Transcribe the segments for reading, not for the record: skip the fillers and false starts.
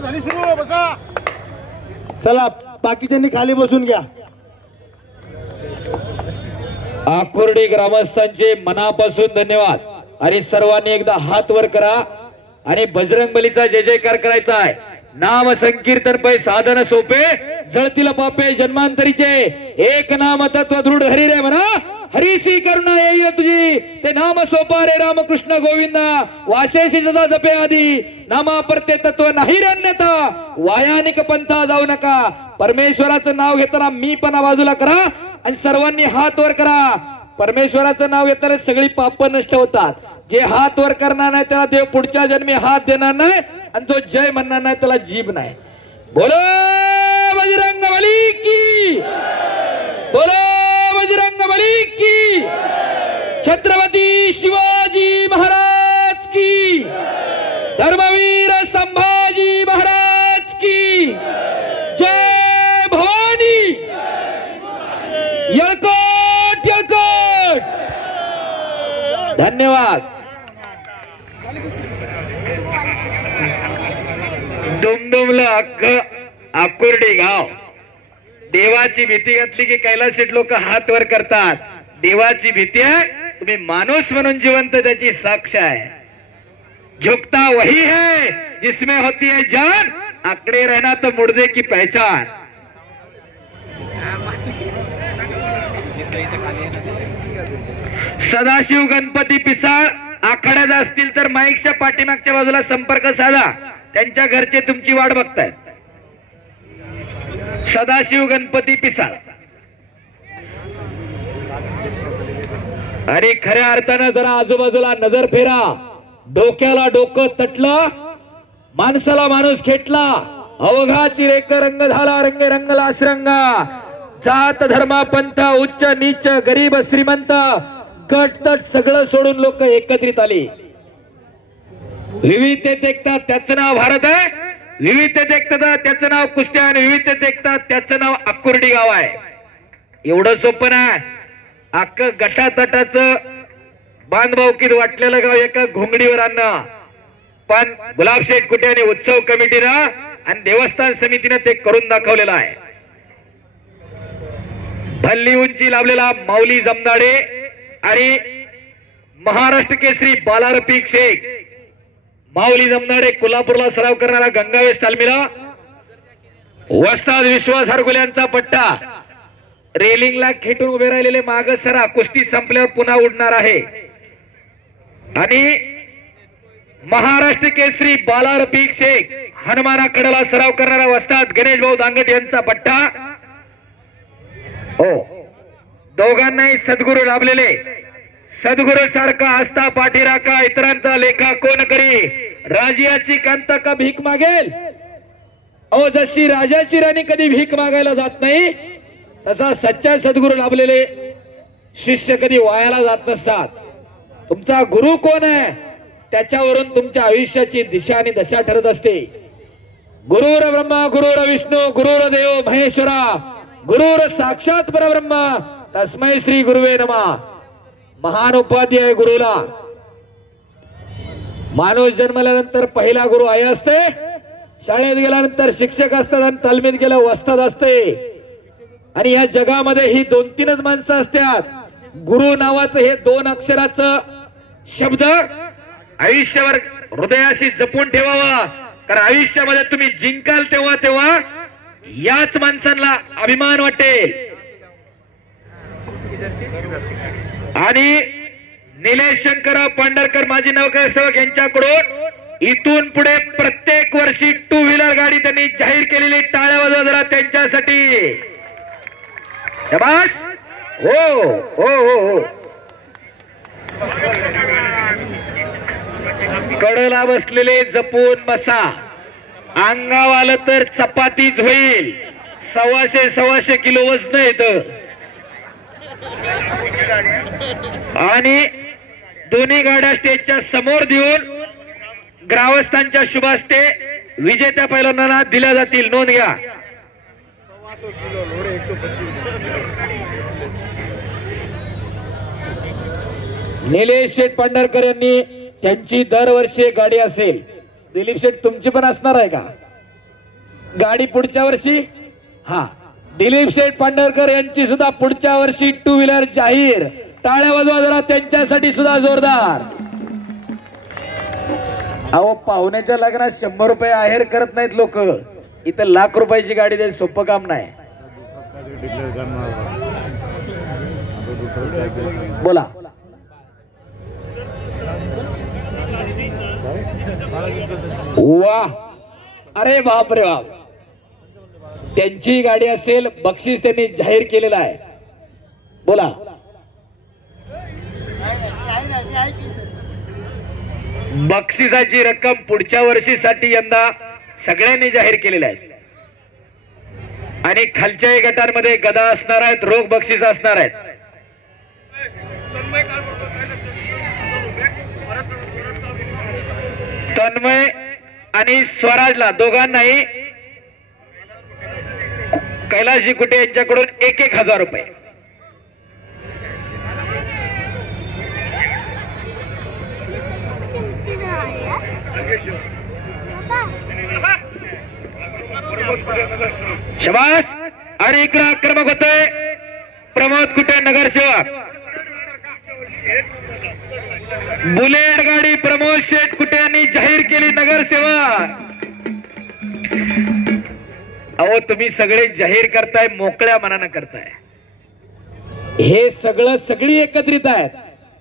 झाली सुरू बसा. चला बाकीच्यांनी खाली बसून घ्या. आकुर्डी ग्रामस्थांचे मनापासून धन्यवाद. आणि सर्वांनी एकदा हात वर करा आणि बजरंगबलीचा जय जयकार करायचा आहे. नाम संकीर्तन पै साधन सोपे जळतील पापे जन्मांतरीचे एक नाम तत्व दृढ हरी रे म्हणा. हरीसी करुणा येय तुझी ते नाम सोपा रे रामकृष्ण गोविंदा वाशेशी सदा जपे आधी नामा परते तत्व नाही रे अन्यथा वायानिक पंथा जाऊ नका. परमेश्वराचं नाव घेताना मी पण बाजूला करा आणि सर्वांनी हात वर करा. परमेश्वराचं नाव घेताना सगळी पाप नष्ट होतात. जे हात वर करणार नाही त्याला देव पुढच्या जन्मी हात देणार नाही आणि जो जय म्हणणार नाही त्याला जीभ नाही. बोलो बजरंगबली की, बोलो बजरंगबली की. छत्रपती शिवाजी महाराज की, धर्मवीर संभाजी महाराज की जय. भवानी यळकोट यळकोट. धन्यवाद. दुमदुमलं अख्खं आकुर्डी गाव. देवाची भीती घातली की कैलाशीत लोक हात वर करतात. देवाची भीती आहे तुम्ही माणूस म्हणून जिवंत त्याची साक्ष आहे. झुकता वही है जिसमें होती है जान आकडे रहना तो मुर्दे की पहचान. सदाशिव गणपती पिसाळ आखाड्यात असतील तर माईकच्या पाठीमागच्या बाजूला संपर्क साधा. त्यांच्या घरचे तुमची वाट बघतायत. सदाशिव गणपती पिसाळ. आणि खऱ्या अर्थानं जरा आजूबाजूला नजर फेरा. डोक्याला डोकं तटलं, माणसाला माणूस खेटला, अवघा चिरेक रंग झाला रंगे रंगला अश्रंगा. जात धर्म पंथ उच्च नीच गरीब श्रीमंत गट तट सगळं सोडून लोक एकत्रित आले. विविधतेत एकता त्याचं नाव भारत आहे. विविधतेत एकता त्याचं नाव कुस्त्या आणि विविधतेत एकता त्याचं नाव आकुर्डी गाव आहे. एवढं सोपं नाही. अख्खं गटातटाचं बांधभावकीत वाटलेलं गाव एका घोंगडीवर आणणं. पण गुलाबशेठ कुटे आणि उत्सव कमिटीनं आणि देवस्थान समितीनं ते करून दाखवलेलं आहे. भल्ली उंची लाभलेला माऊली जमदाडे आणि महाराष्ट्र केसरी बालारफिक शेख. माऊली जमदाडे कोल्हापूरला सराव करणारा गंगावेश तालमीला. वस्ताद विश्वास हरगुल्यांचा पट्टा. रेलिंगला खेटून उभे राहिलेले माग सरा कुस्ती संपल्यावर पुन्हा उडणार आहे. आणि महाराष्ट्र केसरी बालारफिक शेख हनुमानाकडेला सराव करणारा वस्ताद गणेश भाऊ दांगट यांचा पट्टा. हो, दोघांनाही सद्गुरू लाभलेले. सद्गुरू सारखा आस्था पाठीराखा इतरांचा लेखा कोण करी. राजियाची कांता का भीक मागेल. अहो, जशी राजाची राणी कधी भीक मागायला जात नाही तसा सच्चा सद्गुरू लाभलेले शिष्य कधी वायाला जात नसतात. तुमचा गुरु कोण आहे त्याच्यावरून तुमच्या आयुष्याची दिशा आणि दशा ठरत असते. गुरुर ब्रह्मा गुरुर विष्णू गुरुर देव महेश्वरा गुरुर साक्षात परब्रह्म तस्मै श्री गुरुवे नमः. महान उपाधी आहे गुरुला. माणूस जन्मल्यानंतर पहिला गुरु आई असते. शाळेत गेल्यानंतर शिक्षक असतात आणि तालमीत गेल्या वस्ताद असते. आणि या जगामध्ये ही 2-3च माणसं असतात. गुरु नावाचं हे 2 अक्षराचं शब्द आयुष्यावर हृदयाशी जपून ठेवावा. कारण आयुष्यामध्ये तुम्ही जिंकाल तेव्हा तेव्हा याच माणसांना अभिमान वाटेल. आणि निलेश शंकरराव पांढरकर माजी नौकासेवक यांच्याकडून इथून पुढे प्रत्येक वर्षी 2 व्हीलर गाडी त्यांनी जाहीर केलेली. टाळ्या वाजवा जरा त्यांच्यासाठी. शाबास. हो हो हो हो. कडला बसलेले जपून बसा. अंगाव आलं तर चपातीच होईल. 125 किलो वजन येतं. आणि दोन्ही गाड्या स्टेजच्या समोर देऊन ग्रामस्थांच्या शुभास्ते विजेत्या पैलवानांना दिल्या जातील. नोंद घ्या. निलेश शेठ पांढरकर यांनी त्यांची दरवर्षी गाडी असेल. दिलीप शेठ तुमची पण असणार आहे का? गाडी पुढच्या वर्षी हा दिलीप शेठ पांढरकर यांची सुद्धा पुढच्या वर्षी 2 व्हीलर जाहीर. टाळ्या वाजवा जरा त्यांच्यासाठी सुद्धा जोरदार. अहो पाहुण्याच्या लग्नात 100 रुपये आहेर करत नाहीत लोक. इथं लाख रुपयाची गाडी द्यायचं सोपं काम नाही. बोला. वा अरे बाप रे बाप. त्यांची गाडी असेल बक्षीस त्यांनी जाहीर केलेलं आहे. बोला. बक्षिसाची रक्कम पुढच्या वर्षीसाठी यंदा सगळ्यांनी जाहीर केलेल्या आहेत. आणि खालच्याही गटांमध्ये गदा असणार आहेत, रोख बक्षीस असणार आहेत. तन्मय आणि स्वराजला दोघांनाही कैलाशी कुटे यांच्याकडून 1,000 रुपये. शबास. आणि इकडे आक्रमक होतोय प्रमोद कुटे नगरसेवक. बुलेट गाडी प्रमोद शेठ कुटे यांनी जाहीर केली नगरसेवक. अहो तुम्ही सगळे जाहीर करताय, मोकळ्या मनानं करताय. हे सगळी एकत्रित आहेत.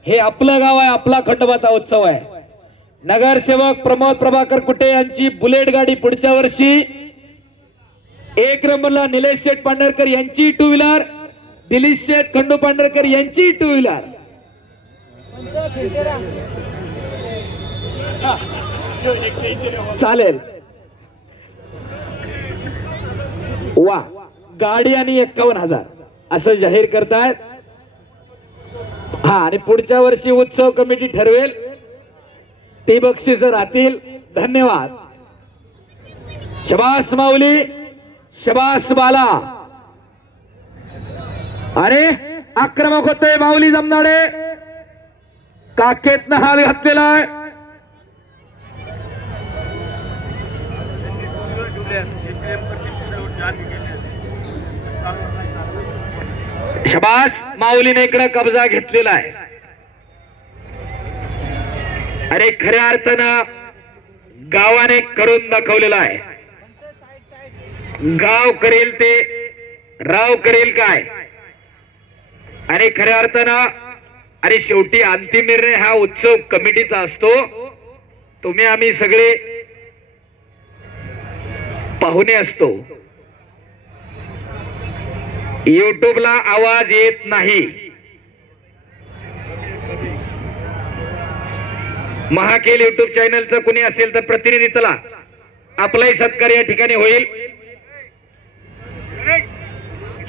हे आपलं गाव आहे, आपला खंडोबाचा उत्सव आहे. नगरसेवक प्रमोद प्रभाकर कुटे यांची बुलेट गाडी पुढच्या वर्षी. 1 नंबरला निलेश शेठ पांढरकर यांची 2 व्हीलर, दिलीप शेठ खंडू पांढरकर यांची 2 व्हीलर. चालेल. वा गाडी आणि 51,000 असं जाहीर करतायत. हा आणि पुढच्या वर्षी उत्सव कमिटी ठरवेल ती बक्षीस राहतील. धन्यवाद. शबास माऊली, शबास बाला. अरे आक्रमक होतोय माऊली जमनाडे. काकेतनं हाल घातलेला आहे. शबास माऊलीने इकडे कब्जा घेतलेला आहे. अरे खऱ्या अर्थानं गावाने करून दाखवलेला आहे. गाव करेल ते राव करेल काय. आणि खऱ्या अर्थानं अरे शेवटी अंतिम निर्णय हा उत्सव कमिटीचा असतो. तुम्ही आम्ही सगळे पाहुणे असतो. युट्यूबला आवाज येत नाही. महाखेल युट्यूब चॅनलचं कुणी असेल तर प्रतिनिधी चला, आपलाही सत्कार या ठिकाणी होईल.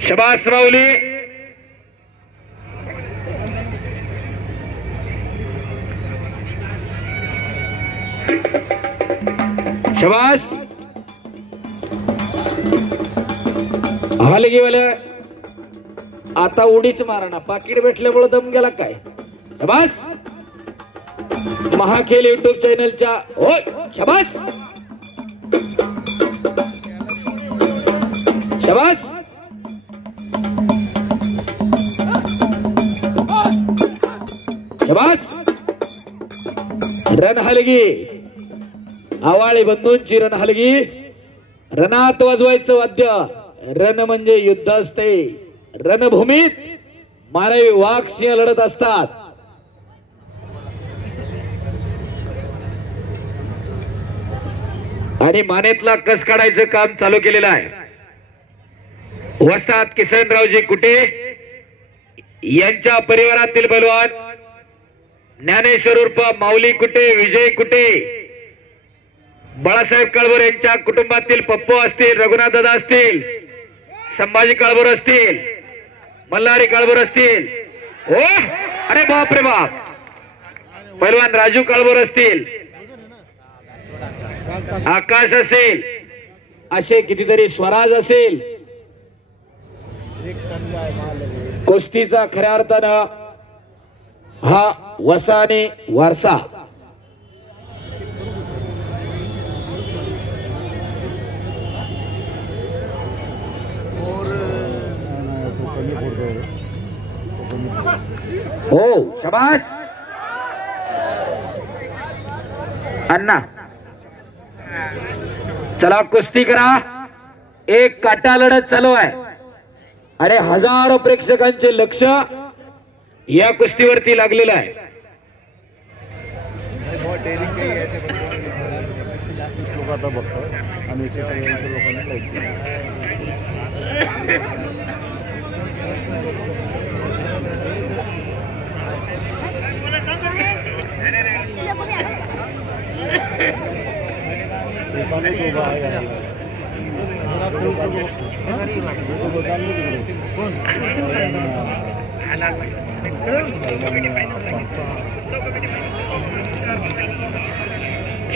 शबास माऊली. शबास. हलगीवाले आता उडीच मारणा. पाकिट भेटल्यामुळे दम गेला काय. शबास. महाखेल युट्यूब चॅनलच्या हो शबास. शबास. शबास. रणहलगी. आवाळी बंधूंची रणहलगी. रणात वाजवायचं वाद्य. रण म्हणजे युद्ध असते. रणभूमीत मानवी वाघ सिंह लढत असतात. आणि मानेतला कस काढायचं काम चालू केलेलं आहे. वस्ताद किसनरावजी कुटे यांच्या परिवारातील बलवान ज्ञानेश्वर उर्फ माऊली कुटे, विजय कुटे, बाळासाहेब काळभोर यांच्या कुटुंबातील पप्पू असतील, रघुनाथ दादा असतील, संभाजी काळभोर असतील, मल्हारी काळभोर असतील. ओ अरे बाप रे बाप. पहिलवान राजू काळभोर असतील, आकाश असेल, असे कितीतरी स्वराज असेल. कुस्तीचा खऱ्या अर्थानं हा वसाने वारसा. हो शाबास अण्णा. चला कुस्ती करा. एक काटा लढत चालू आहे आणि हजारो प्रेक्षकांचे लक्ष या कुस्तीवरती लागलेलं आहे.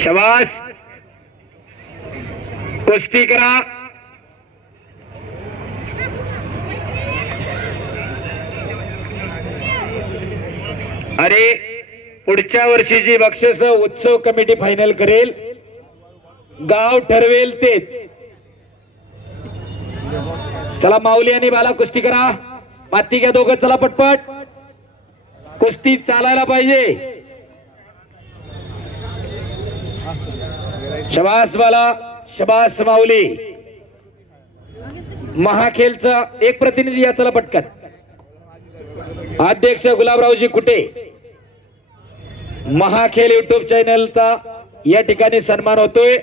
शाबास कुस्ती करा. अरे पुढच्या वर्षीची बक्षीस उत्सव कमिटी फायनल करेल. गाव ठरवेल तेच. चला माऊली आणि बाला कुस्ती करा. माती घ्या दोघं. चला पटपट कुस्ती चालायला पाहिजे. शबास बाला शबास माऊली. महाखेलचा एक प्रतिनिधी या. चला पटकन. अध्यक्ष गुलाबरावजी कुटे. महाखेल युट्यूब चॅनलचा या ठिकाणी सन्मान होतोय.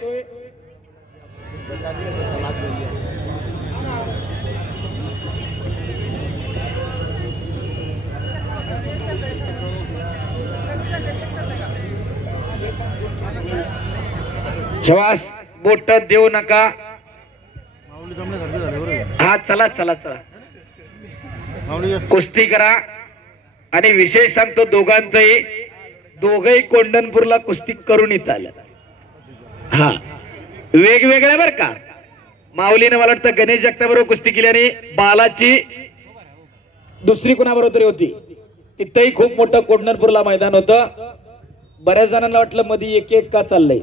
शबास बोट देऊ नका. हा चला चला चला कुस्ती करा. आणि विशेष सांगतो दोघांचंही, दोघही कोंढणपूरला कुस्ती करून इथं आलं. हा वेगवेगळ्या बर का. माऊलीने मला वाटतं गणेश जगताबरोबर कुस्ती केली आणि बालाची दुसरी कोणाबरोबर तरी होती. तिथंही खूप मोठं कोंढणपूरला मैदान होतं. बऱ्याच जणांना वाटलं मध्ये एक एक का चाललंय.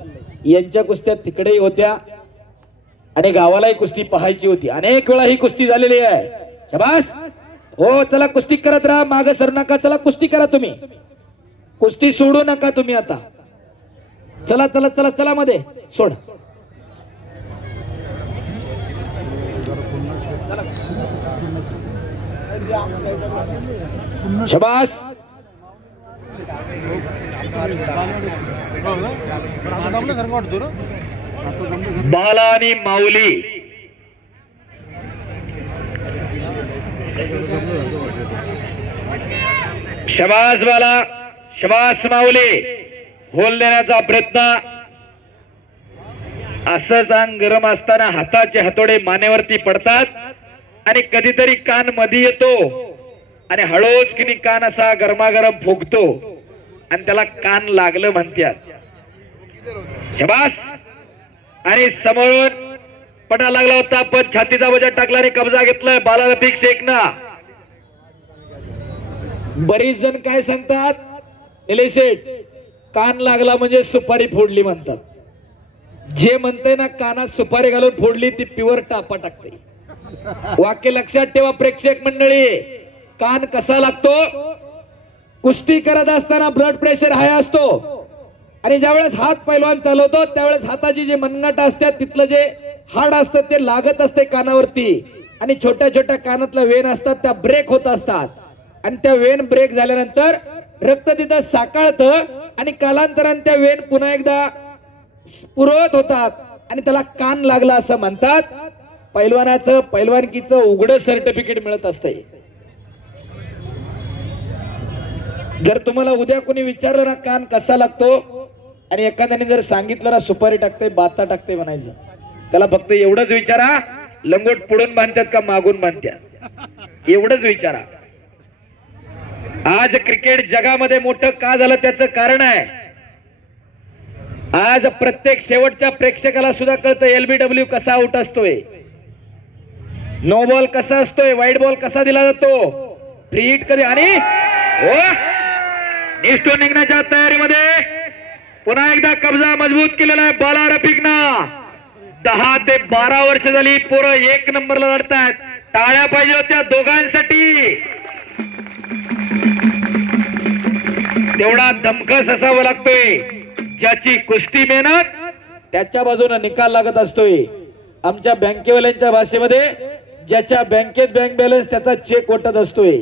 यांच्या कुस्त्या तिकडेही होत्या आणि गावालाही कुस्ती पाहायची होती. अनेक वेळा ही कुस्ती झालेली आहे. शाबास. हो चला कुस्ती करत राहा. मागे सर नका. चला कुस्ती करा तुम्ही. कुस्ती सोडू नका तुम्ही आता. चला चला चला चला मध्ये सोड. शाबास. बाला आणि माऊली. शबास बाला शबास माऊली. होल देण्याचा प्रयत्न. असंच अंग गरम असताना हाताचे हातोडे मानेवरती पडतात आणि कधीतरी कान मध्ये येतो आणि हळूच की कान असा गरमागरम फुगतो आणि त्याला कान लागलं म्हणतात. शबास. आणि समोरून पटा लागला होता पण छातीचा वजन टाकला आणि कब्जा घेतलाय. बाला रफिक शेखना. बरीच जण काय सांगतात निलेशेठ, कान लागला म्हणजे सुपारी फोडली म्हणतात. जे म्हणते ना कानात सुपारी घालून फोडली ती प्युअर टापा टाकते. वाक्य लक्षात ठेवा प्रेक्षक मंडळी. कान कसा लागतो. कुस्ती करत असताना ब्लड प्रेशर हाय असतो आणि ज्यावेळेस हात पैलवान चालवतो त्यावेळेस हाताची जे मनगट असतात तिथलं जे हाड असतं ते लागत असते कानावरती आणि छोट्या छोट्या कानातल्या वेन असतात त्या ब्रेक होत असतात आणि त्या वेन ब्रेक झाल्यानंतर रक्त तिथं साकाळतं आणि कालांतराने त्या वेन पुन्हा एकदा पुरवत होतात आणि त्याला कान लागला असं म्हणतात. पैलवानाचं पैलवानकीचं उघडं सर्टिफिकेट मिळत असतंय. जर तुम्हाला उद्या कोणी विचारलं ना कान कसा लागतो आणि एखाद्याने जर सांगितलं ना सुपारी टाकते बाता टाकते म्हणायचं, त्याला फक्त एवढंच विचारा लंगोट पुढून बांधतात का मागून बांधतात एवढंच विचारा. आज क्रिकेट जगामध्ये मोठं का झालं त्याचं कारण आहे. आज प्रत्येक शेवटच्या प्रेक्षकाला सुद्धा कळतं एलबीडब्ल्यू कसा आउट असतोय, नो बॉल कसा असतोय, वाईट बॉल कसा दिला जातो, फ्री हिट कधी आणि निष्ठून निघण्याच्या तयारीमध्ये पुन्हा एकदा कब्जा मजबूत केलेला आहे बाला रफिकना. 10 ते 12 वर्ष झाली पोरं 1 नंबरला लढतायत. टाळ्या पाहिजे होत्या दोघांसाठी. तेवढा दमकस असावं लागतोय. ज्याची कुस्ती मेहनत त्याच्या बाजूने निकाल लागत असतोय. आमच्या बँकेवाल्यांच्या भाषेमध्ये ज्याच्या बँकेत बँक बॅलन्स त्याचा चेक वाटत असतोय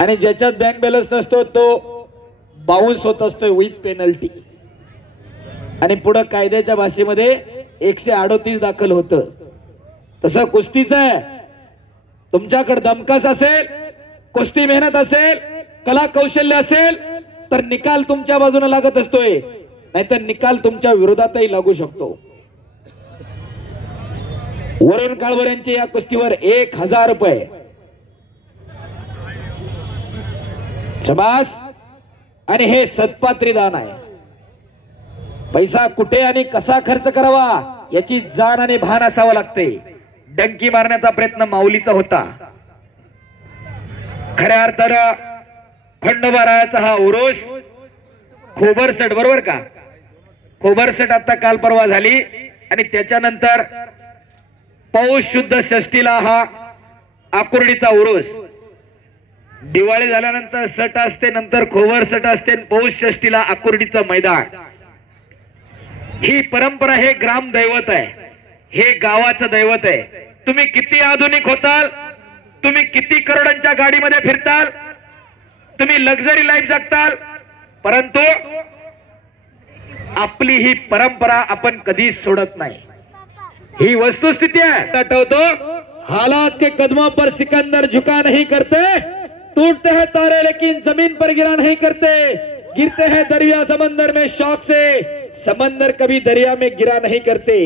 आणि ज्याच्यात बँक बॅलन्स नसतो तो बाउन्स होत असतोय विथ पेनल्टी. आणि पुढे कायद्याच्या भाषेमध्ये 138 दाखल होतं. तसं कुस्तीचं आहे. तुमच्याकडे दमकस असेल, कुस्ती मेहनत असेल, कला कौशल्य असेल तर निकाल तुमच्या बाजूने लागत असतोय, नाहीतर निकाल तुमच्या विरोधातही लागू शकतो. वरुण काळभोर यांची या कुस्तीवर 1000 रुपये. शबास. आणि हे सत्पात्री दान आहे. पैसा कुठे आणि कसा खर्च करावा याची जाण आणि भान असावं लागते. डंकी मारण्याचा प्रयत्न माऊलीचा होता. खऱ्या अर्थानं खंडोबारायाचा हा उरूस खोबरसट, बरोबर का? खोबरसट आता काल परवा झाली आणि त्याच्यानंतर पौष शुद्ध षष्टीला हा आकुर्डीचा उरूस. दिवाळी झाल्यानंतर सट असते, नंतर खोबरसट असते, पौष षष्टीला आकुर्डीचं मैदान. ही परंपरा, हे ग्राम दैवत आहे, हे गावाचं दैवत आहे. तुम्ही किती आधुनिक होताल, तुम्ही किती करोडांच्या गाडीमध्ये फिरताल, तुम्ही लक्झरी लाईफ जगताल, परंतु आपली ही परंपरा आपण कधीच सोडत नाही. ही वस्तुस्थिती आहे. आठवतो, हालात के कदमों पर सिकंदर झुका नहीं करते, टूटते हैं तारे लेकिन जमीन पर गिरा नहीं करते, गिरते हैं दरिया समंदर में शौक से, समंदर कभी दरिया में गिरा नहीं करते.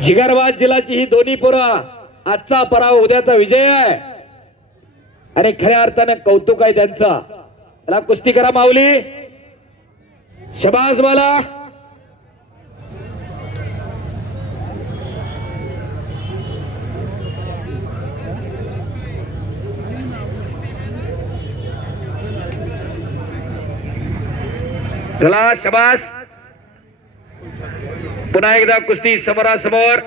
जिगरबाज जिल्ह्याची ही दोन्ही पोरं, आजचा पराभव उद्याचा विजय आहे आणि खऱ्या अर्थानं कौतुक आहे त्यांचा. त्याला कुस्ती करा माऊली. शबास बाला. चला शबास. पुन्हा एकदा कुस्ती समोरासमोर.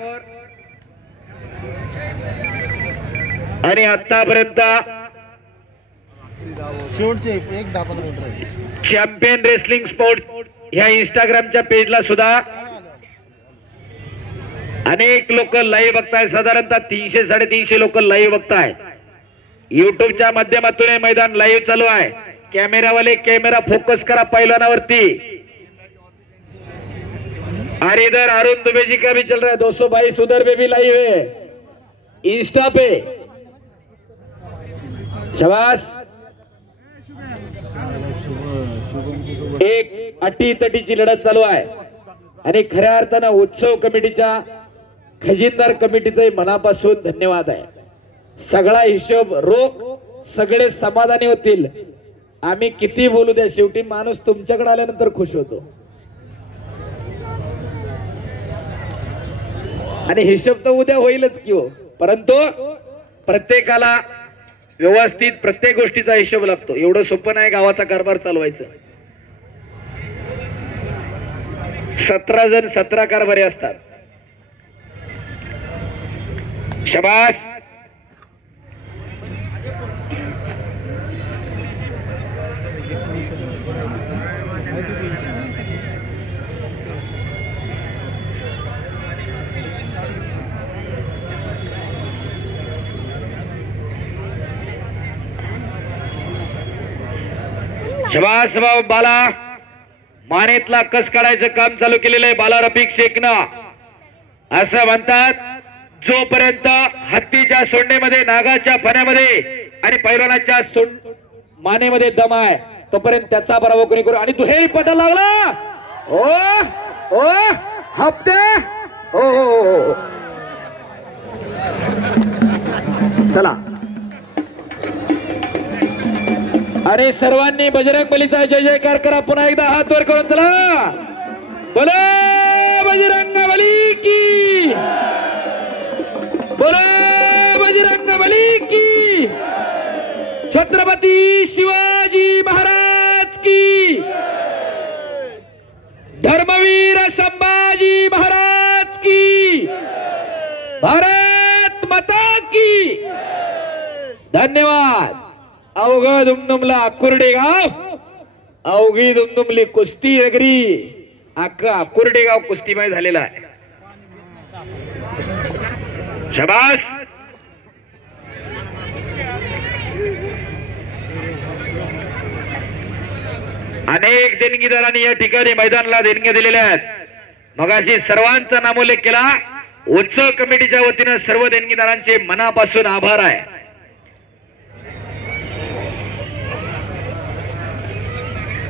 आणि आतापर्यंत चॅम्पियन रेसलिंग स्पोर्ट ह्या इंस्टाग्रामच्या पेजला सुद्धा अनेक लोक लाईव्ह बघतायत. साधारणतः 300-350 लोक लाईव्ह बघतायत. युट्यूबच्या माध्यमातून हे मैदान लाईव्ह चालू आहे. कॅमेरावाले कॅमेरा फोकस करा पैलवानावरती. और इधर अरुण दुबे जी का भी चल रहा है 222, उधर पे भी लाइव है इंस्टा पे. शबास. एक अटीतटीची लढत चालू आहे आणि खऱ्या अर्थानं उत्सव कमिटीच्या खजिनदार कमिटीचे मनापासून धन्यवाद आहे. सगळा हिशोब रोख, सगळे समाधानी होतील. आम्ही किती बोलू द्या, शेवटी माणूस तुमच्याकडे आल्यानंतर खुश होतो आणि हिशोब तर उद्या होईलच की हो, परंतु प्रत्येकाला व्यवस्थित प्रत्येक गोष्टीचा हिशोब लागतो. एवढं सोपं नाही गावाचा कारभार चालवायचं. 17 जण 17 कारभारी असतात. शबास. शबास बाला. मानेतला कस काढायचं काम चालू केलेलं आहे बाला रफिक शेखनं. असं म्हणतात जोपर्यंत हत्तीच्या सोंडेमध्ये, नागाच्या फण्यामध्ये आणि पैलवानाच्या मानेमध्ये दम आहे तोपर्यंत त्याचा पराभव कोणी करू. आणि दुहेरी पटा लागला. ओ ओ हप्ते. हो हो हो. चला. अरे सर्वांनी बजरंग बलीचा जय जयकार करा. पुन्हा एकदा हात वर करून चला. बोलो बजरंग बली की, बोलो बजरंग बली की. छत्रपती शिवाजी महाराज की, धर्मवीर संभाजी महाराज की. भारत धन्यवाद. अवघ दुमदुमला आकुर्डे गाव, अवघी दुमदुमली कुस्ती नगरी. अख्खा आकुर्डे गाव कुस्तीमय झालेला आहे. शाबास. अनेक देणगीदारांनी या ठिकाणी मैदानाला देणग्या दिलेल्या आहेत. मगाशी सर्वांचा नामोल्लेख केला. उत्सव कमिटीच्या वतीने सर्व देणगीदारांचे मनापासून आभार आहे.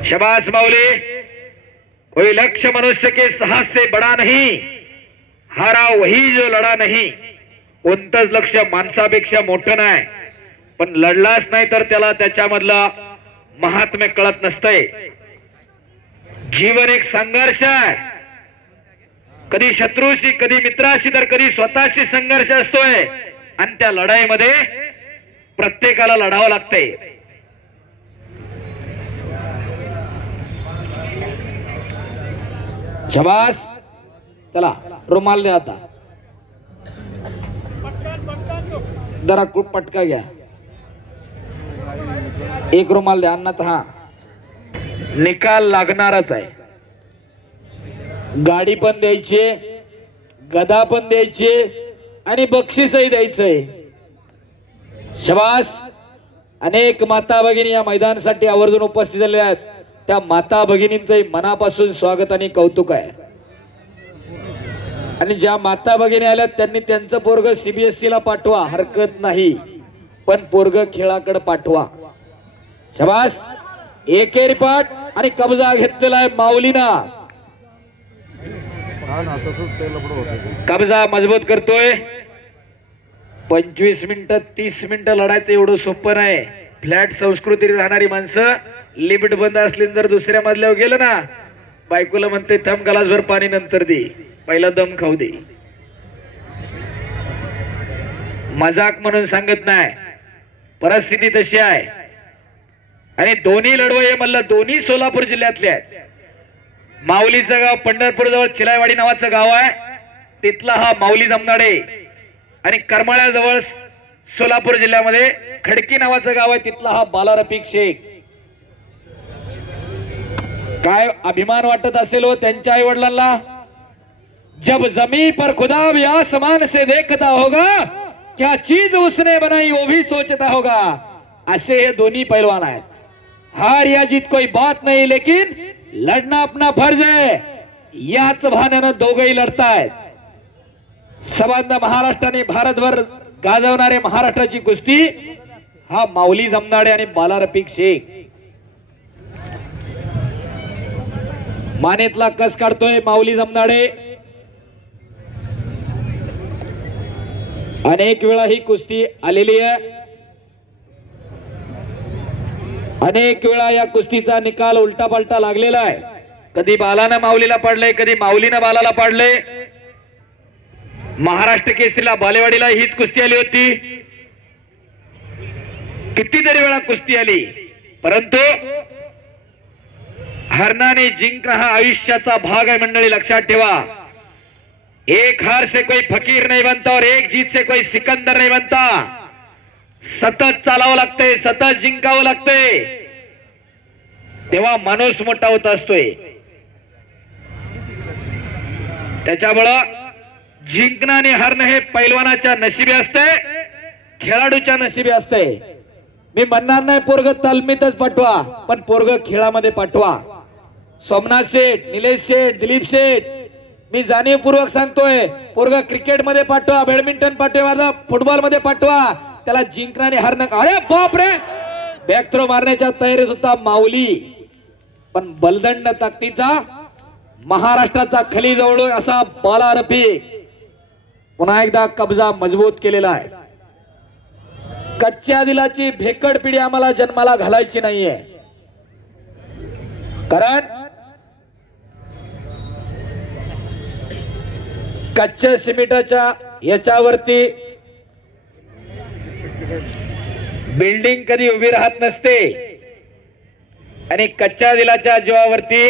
शाबास माऊली. कोई लक्ष्य मनुष्य के साहस से बड़ा नहीं, हारा वही जो लढा नाही. कोणतंच लक्ष्य माणसापेक्षा मोठं नाही, पण लढलाच नाही तर त्याला त्याच्यामधलं महात्म्य कळत नसतंय. जीवन एक संघर्ष आहे. कधी शत्रूशी, कधी मित्राशी, तर कधी स्वतःशी संघर्ष असतोय. आणि त्या लढाईमध्ये प्रत्येकाला लढावं लागतंय. शाबास. चला रुमाल द्या. आता जरा खूप पटका घ्या. एक रुमाल द्या. अन्नात हा निकाल लागणारच आहे. गाडी पण द्यायची, गदा पण द्यायची आणि बक्षीसही द्यायचंय. शाबास. अनेक माता भगिनी या मैदानासाठी आवर्जून उपस्थित झालेल्या आहेत. त्या माता भगिनींचे मनापासून स्वागत आणि कौतुक आहे. आणि ज्या माता भगिनी आल्यात त्यांनी त्यांचं पोरग CBSE ला पाठवा, हरकत नाही, पण पोरग खेळाकडे पाठवा. शाबास. एकेरी पाठ आणि कब्जा घेतलेला आहे माऊलीना. कब्जा मजबूत करतोय. 25 मिनिटं 30 मिनिटं लढायचं एवढं सोपं नाही. फ्लॅट संस्कृती राहणारी माणसं लिमिट बंद असली तर दुसऱ्या मजल्यावर गेलं ना, बायकोला म्हणते थम गलासभर पाणी नंतर दे, पहिला दम खाऊ दे. मजाक म्हणून सांगत नाही, परिस्थिती तशी आहे. आणि दोन्ही लढवय म्हणलं दोन्ही सोलापूर जिल्ह्यातले आहेत. माऊलीचं गाव पंढरपूर जवळ चिलायवाडी नावाचं गाव आहे, तिथला हा माऊली जमनाडे. आणि करमाळ्याजवळ सोलापूर जिल्ह्यामध्ये खडकी नावाचं गाव आहे, तिथला हा बाला रफिक शेख. काय अभिमान वाटत असेल हो त्यांच्या आई वडिलांना. जब जमीन पर खुदा भी आसमान से देखता होगा, क्या चीज उसने बनाई वो भी सोचता होगा. असे हे दोन्ही पैलवान आहेत. हार या जीत कोई बात नहीं, लेकिन लढना अपना फर्ज है. याच भाण्यानं दोघही लढतायत. संबंध महाराष्ट्राने भारतभर गाजवणारे महाराष्ट्राची कुस्ती हा माऊली जमनाडे आणि बाला रफिक शेख. मानेतला कस काढतोय माऊली जमनाडे. अनेक वेळा ही कुस्ती आलेली आहे. अनेक वेळा या कुस्तीचा निकाल उलटा पलटा लागलेला आहे. कधी बालानं माऊलीला पाडलंय, कधी माऊलीनं बालाला पाडलंय. महाराष्ट्र केसरीला बालेवाडीला हीच कुस्ती आली होती. कितीतरी वेळा कुस्ती आली, परंतु हरणाने जिंकणं हा आयुष्याचा भाग आहे. मंडळी लक्षात ठेवा, एक हार से कोई फकीर नहीं बनता और एक जीत से कोई सिकंदर नहीं बनता. सतत चालावं लागतंय, सतत जिंकावं लागतंय, तेव्हा माणूस मोठा होत असतोय. त्याच्यामुळं जिंकणं आणि हरणं हे पैलवानाच्या नशिबी असतंय, खेळाडूच्या नशिबी असतंय. मी म्हणणार नाही पोरग तालमीतच पाठवा, पण पोरग खेळामध्ये पाठवा. सोमनाथ शेठ, निलेश शेठ, दिलीप शेठ, मी जाणीवपूर्वक सांगतोय, पोरग क्रिकेट मध्ये पाठवा, बॅडमिंटन पाठवा, फुटबॉल मध्ये पाठवा. त्याला जिंकणं आणि हरणं. अरे बाप रे, बॅक थ्रो मारण्याच्या तयारीत होता माऊली, पण बलदंड ताकदीचा महाराष्ट्राचा खली जवळ असा बाला रफिक पुन्हा एकदा कब्जा मजबूत केलेला आहे. कच्च्या दिलाची भेकड पिढी आम्हाला जन्माला घालायची नाहीये, कारण कच्च्या सिमेंटच्या याच्यावरती बिल्डिंग कधी उभी राहत नसते आणि कच्च्या दिलाच्या जीवावरती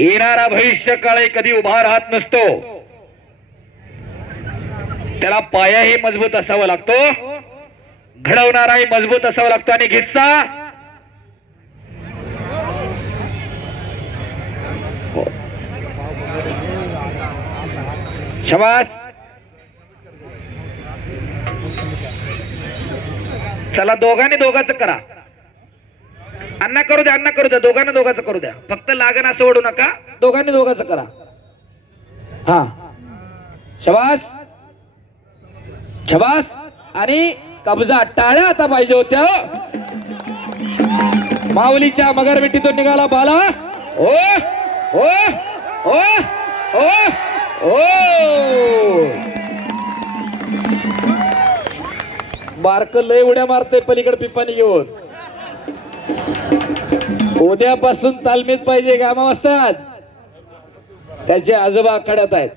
येणारा भविष्य काळ कधी उभा राहत नसतो. त्याला पायाही मजबूत असावा लागतो, घडवणाराही मजबूत असावा लागतो. आणि घिस्सा शाबास. चला दोघांनी दोघांचं करा. अण्णा करू द्या, अण्णा करू द्या, दोघांना दोघांचं करू द्या. फक्त लागण असं ओढू नका, दोघांनी दोघांचं करा. हा शाबास शाबास. आणि कब्जा. टाळ्या आता पाहिजे होत्या. माऊलीच्या मगरमिठीतून निघाला बाला. ओ ओ ओ ओ ओ. बारक लय उड्या मारतय पलीकडे पिपाणी घेऊन. उद्यापासून तालमीत पाहिजे. कामा असतात. त्याचे आजोबा आखाड्यात आहेत.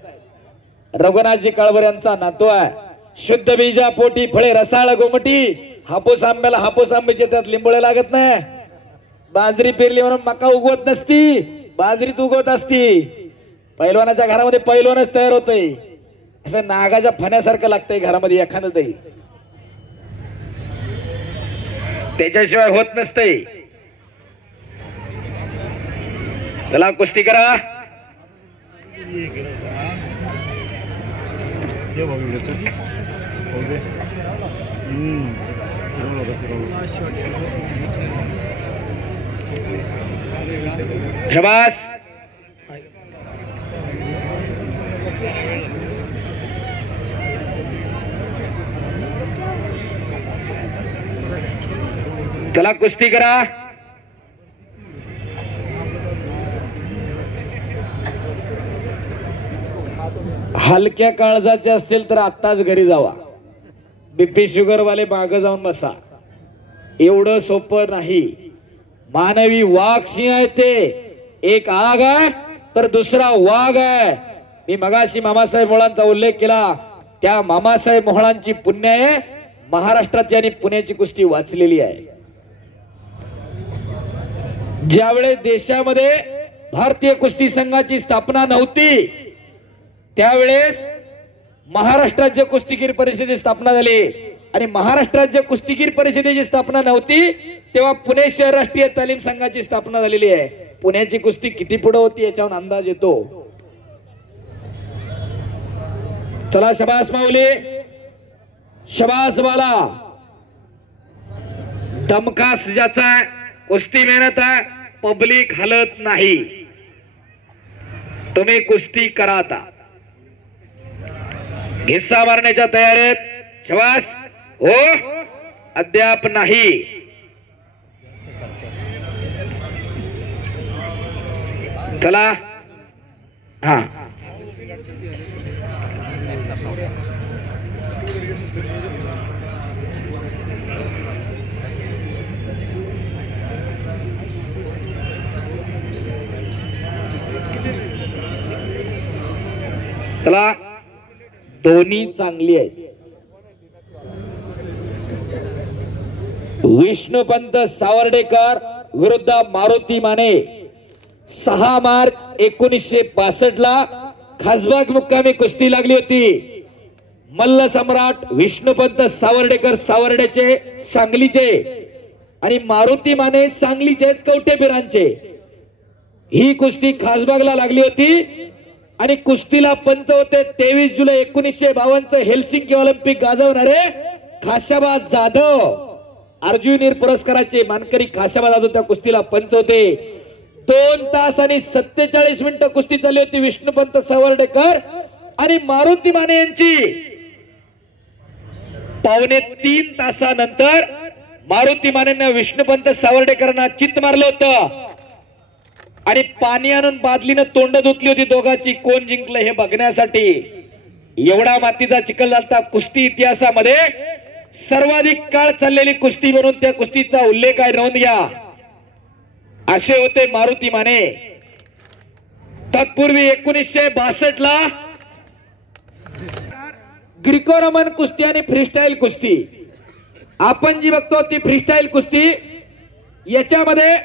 रघुनाथजी काळभर यांचा नातू आहे. शुद्ध बीजा पोटी फळे रसाळ गोमटी. हापूस आंब्याला हापूस आंब्याचे त्यात लिंबोळे लागत नाही. बाजरी पेरली म्हणून मका उगवत नसती, बाजरीत उगवत असती. पैलवानाच्या घरामध्ये पैलवानच तयार होतय. असं नागाच्या फण्यासारखं लागतंय घरामध्ये एखादं तरी, त्याच्याशिवाय होत नसतंय. चला कुस्ती करा. शाबास. चला कुस्ती करा. हलक्या काळजाचे असतील तर आत्ताच घरी जावा. बीपी शुगर वाले मागे जाऊन बसा. एवढं सोपं नाही. मानवी वाघ सिंह आहे ते. एक आग आहे तर दुसरा वाघ आहे. मी मगाशी मामासाहेब मोहळांचा उल्लेख केला. त्या मामासाहेब मोहळांची पुण्य आहे महाराष्ट्रात यांनी पुण्याची कुस्ती वाचलेली आहे. ज्यावेळेस देशामध्ये भारतीय कुस्ती संघाची स्थापना नव्हती त्यावेळेस महाराष्ट्र राज्य कुस्तीगीर परिषदेची स्थापना झाली. आणि महाराष्ट्र राज्य कुस्तीगीर परिषदेची स्थापना नव्हती तेव्हा पुणे शहर राष्ट्रीय तालीम संघाची स्थापना झालेली आहे. पुण्याची कुस्ती किती पुढे होती याच्यावर अंदाज येतो. चला शबास माऊली, शबास बाला. दमखास ज्याचा कुस्ती मेहनत आहे, पब्लिक हलत नाही. तुम्ही कुस्ती करा. आता घिस्सा मारण्याच्या तयारीत. शबास. हो अद्याप नाही. चला. हा चला. दोन्ही चांगली आहेत. विष्णुपंत सावर्डेकर विरुद्ध मारुती माने. 6 मार्च 1962 ला खासबाग मुक्कामी कुस्ती लागली होती. मल्ल सम्राट विष्णुपंत सावर्डेकर सावर्ड्याचे सांगलीचे आणि मारुती माने सांगलीचे कवठेपिरांचे. ही कुस्ती खासबागला लागली होती. आणि कुस्तीला पंच होते 23 जुलै 1952 हेल्सिंकी ऑलिम्पिक गाजवणारे खाशाबा जाधव. अर्जुनीर पुरस्काराचे मानकरी खाशाबा जाधव त्या कुस्तीला पंच होते. 2 तास आणि 47 मिनिटं कुस्ती चालली होती. विष्णुपंत सावर्डेकर आणि मारुती माने यांची. 2.25 तासानंतर मारुती मानेने विष्णुपंत सावर्डेकरांना चित्त मारलं होतं आणि पाणी आणून बादलीनं तोंड धुतली होती दोघांची. कोण जिंकलं हे बघण्यासाठी. एवढा मातीचा चिखल झालता. कुस्ती इतिहासामध्ये सर्वाधिक काळ चाललेली कुस्ती म्हणून त्या कुस्तीचा उल्लेख आहे, नोंद घ्या. असे होते मारुती माने. तत्पूर्वी 1962 ला ग्रीको रोमन कुस्ती आणि फ्रीस्टाईल कुस्ती. आपण जी बघतो ती फ्रीस्टाईल कुस्ती. याच्यामध्ये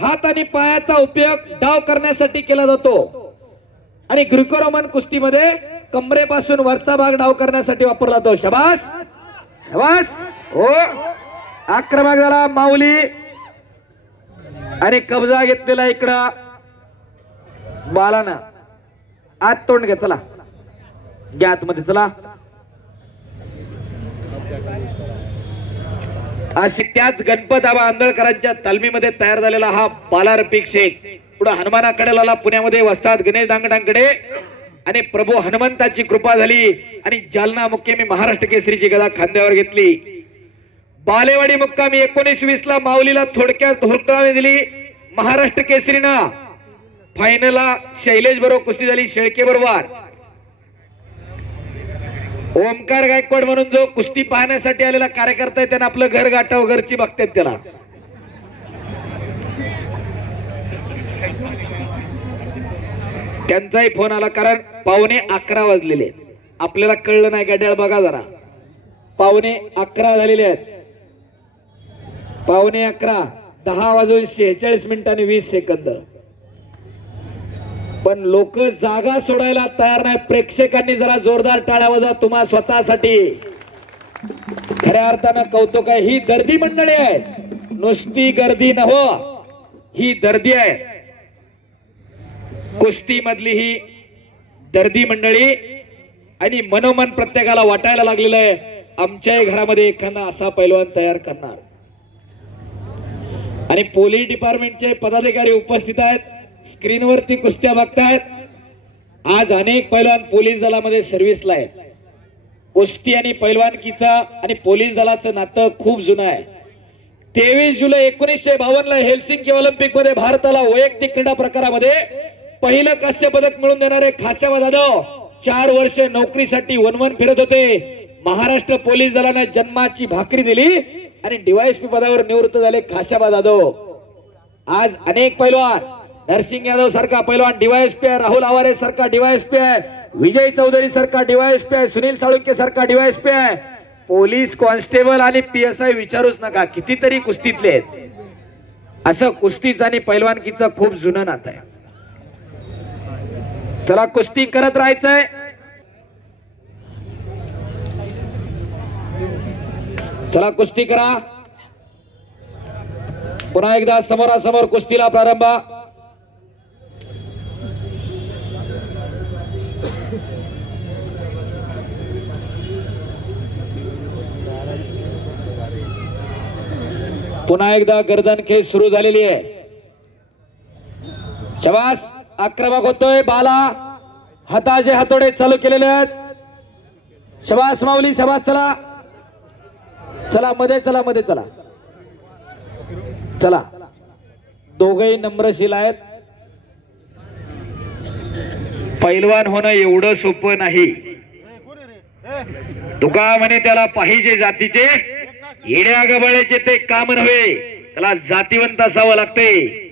हात आणि पायाचा उपयोग डाव करण्यासाठी केला जातो. आणि ग्रीको रोमन कुस्तीमध्ये कमरेपासून वरचा भाग डाव करण्यासाठी वापरला जातो. शाबास शाबास. हो आक्रमक झाला माऊली आणि कब्जा घेतलेला इकडं बालाना. आत तोंड घे. चला घ्या आतमध्ये. चला अशी त्याच गणपत आबा आंदळकरांच्या तालमीमध्ये तयार झालेला हा बाला रफिक शेख पुढे हनुमानाकडे आला. पुण्यामध्ये वस्ताद गणेश दांगडांकडे आणि प्रभू हनुमंताची कृपा झाली आणि जालना मुक्कामी महाराष्ट्र केसरीची गदा खांद्यावर घेतली. बालेवाडी मुक्कामी 19-20 ला माऊलीला थोडक्यात हुरकळावी दिली. महाराष्ट्र केसरीनं फायनलला शैलेश बरोबर कुस्ती झाली. शेळके बरोबर ओमकार गायकवाड म्हणून जो कुस्ती पाहण्यासाठी आलेला कार्यकर्ता आहे त्यानं आपलं घर गाठावं. घरची बघतात त्याला. त्यांचाही फोन आला कारण 11:15 वाजलेले. आपल्याला कळलं नाही. गड्याळ बघा जरा. 11:15 झालेले आहेत. 11:15 10:46 पण लोक जागा सोडायला तयार नाही. प्रेक्षकांनी जरा जोरदार टाळ्या वाजवा तुम्हा स्वतःसाठी. खऱ्या अर्थानं कौतुक आहे. ही दर्दी मंडळी आहे. नुसती गर्दी न हो, ही दर्दी आहे. कुस्ती मधली ही दर्दी मंडळी आणि मनोमन प्रत्येकाला वाटायला लागलेलं आहे आमच्याही घरामध्ये एखादा असा पैलवान तयार करणार. आणि पोलीस डिपार्टमेंटचे पदाधिकारी उपस्थित आहेत. स्क्रीनवरती कुस्त्या बघतायत. आज अनेक पैलवान पोलीस दलामध्ये सर्व्हिसला आहेत. कुस्ती आणि पैलवानकीचा आणि पोलीस दलाचं नातं खूप जुनं आहे. 23 जुलै 1952 ला हेल्सिंकी ऑलिम्पिक मध्ये भारताला वैयक्तिक क्रीडा प्रकारामध्ये पहिलं कांस्य पदक मिळवून देणारे खास्याबा जाधव 4 वर्ष नोकरीसाठी वनवन फिरत होते. महाराष्ट्र पोलीस दलाने जन्माची भाकरी दिली आणि डीवायएसपी पदावर निवृत्त झाले खास्याबा जाधव. आज अनेक पैलवान, नरसिंग यादव सारखा पैलवान डीवायएसपी आहे, राहुल आवारे सारखा डीवायएसपी आहे, विजय चौधरी सारखा डीवायएसपी आहे, सुनील साळुंके सारखा डीवायएसपी आहे. पोलीस कॉन्स्टेबल आणि पीएसआय विचारूच नका, कितीतरी कुस्तीतले आहेत. असं कुस्तीचं आणि पैलवानकीचं खूप जुनं नातं आहे. चला कुस्ती करत राहायचंय. चला कुस्ती करा. पुन्हा एकदा समोरासमोर कुस्तीला प्रारंभ. पुन्हा एकदा गर्दनखेच सुरू झालेली आहे. शाबास. आक्रमक होतोय बाला. हाताचे हातोडे चालू केलेले आहेत. शाबास माऊली शाबास. चला चला मध्ये चला, मध्ये चला. चला दोघेही नम्रशील आहेत. पैलवान होणं एवढं सोपं नाही. तुका म्हणे त्याला पाहिजे जातीचे, येड्या गबाळ्याचे ते काम नव्हे, त्याला जातीवंत असावं लागते.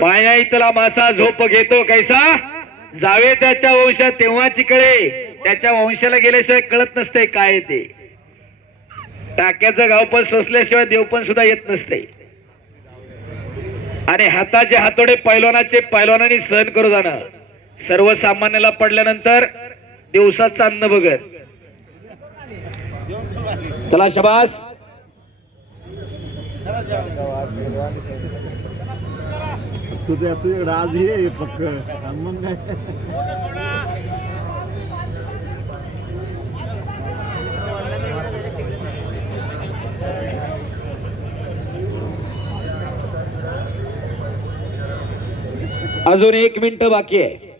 पाया इथला मासा झोप घेतो कैसा, जावे त्याच्या वंशात तेव्हाची कळे, त्याच्या वंशाला गेल्याशिवाय कळत नसते काय ते. टाक्याचं गाव पण सोसल्याशिवाय देवपण सुद्धा येत नसते. आणि हाताचे हातोडे पैलवानाचे पैलवानांनी सहन करू जाणं. सर्वसामान्याला पडल्यानंतर दिवसाचं अन्न बघत. चला शाबास. तुझे राज हे पक्क मग अजून 1 मिनिट बाकी आहे.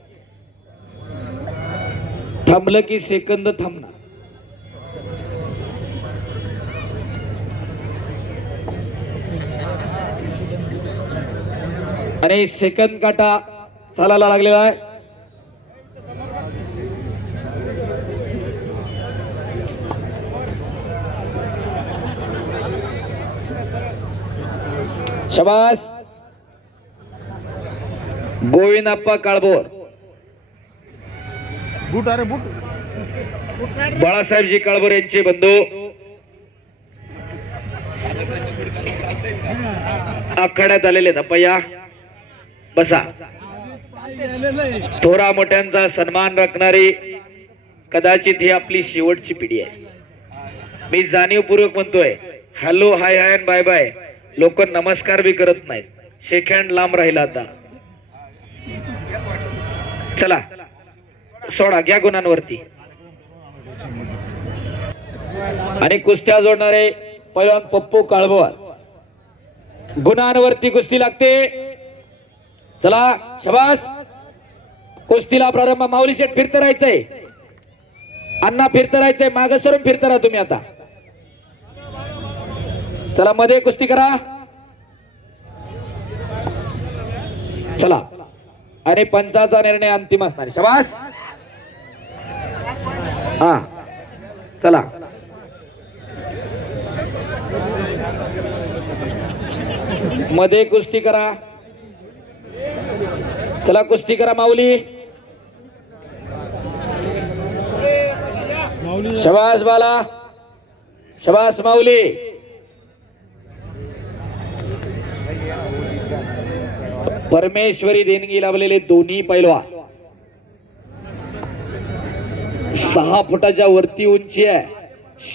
थांबलं की सेकंद थांबणार. आणि सेकंद काटा चालायला लागलेला आहे. शाबास. गोविंदप्पा काळभोर, बूट अरे बूट, बाळासाहेबजी काळभोर यांचे बंधू आखाड्यात आलेले आहेत. अप्पा बसा. थोरा मोठ्यांचा सन्मान राखणारी कदाचित ही आपली शेवटची पिढी आहे. मी जाणीवपूर्वक म्हणतोय, hello hi hi bye bye. लोक नमस्कार बी करत नाहीत. शेक हँड लांब राहिला आता. चला सोडा, घ्या गुणांवरती. आणि कुस्त्या जोडणारे पैलवान पप्पू काळभोर. गुणांवरती कुस्ती लागते. चला शबास. कुस्तीला प्रारंभ. माऊली शेठ फिरत राहायचंय. अण्णा फिरत राहायचंय. मागं सरून फिरत राहा तुम्ही आता. चला मध्ये कुस्ती करा. चला. आणि पंचाचा निर्णय अंतिम असणार. शबास. हा चला. मध्ये कुस्ती करा. चला कुस्ती करा माऊली. शबास बाला. शबास माऊली. परमेश्वरी देणगी लाभलेले दोन्ही पैलवान. 6 फुटाच्या वरती उंची आहे.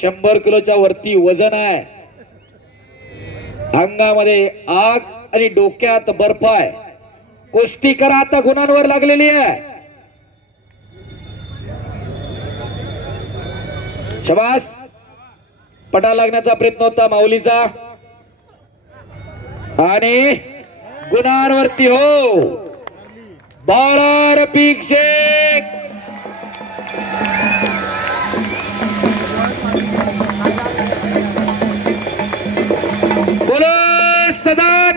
100 किलोच्या वरती वजन आहे. अंगामध्ये आग आणि डोक्यात बर्फ आहे. कुस्ती करा आता. गुणांवर लागलेली आहे. शबास. पटा लागण्याचा प्रयत्न होता माऊलीचा आणि गुणांवरती हो. बाळा रफिक शेख. बोलो सदा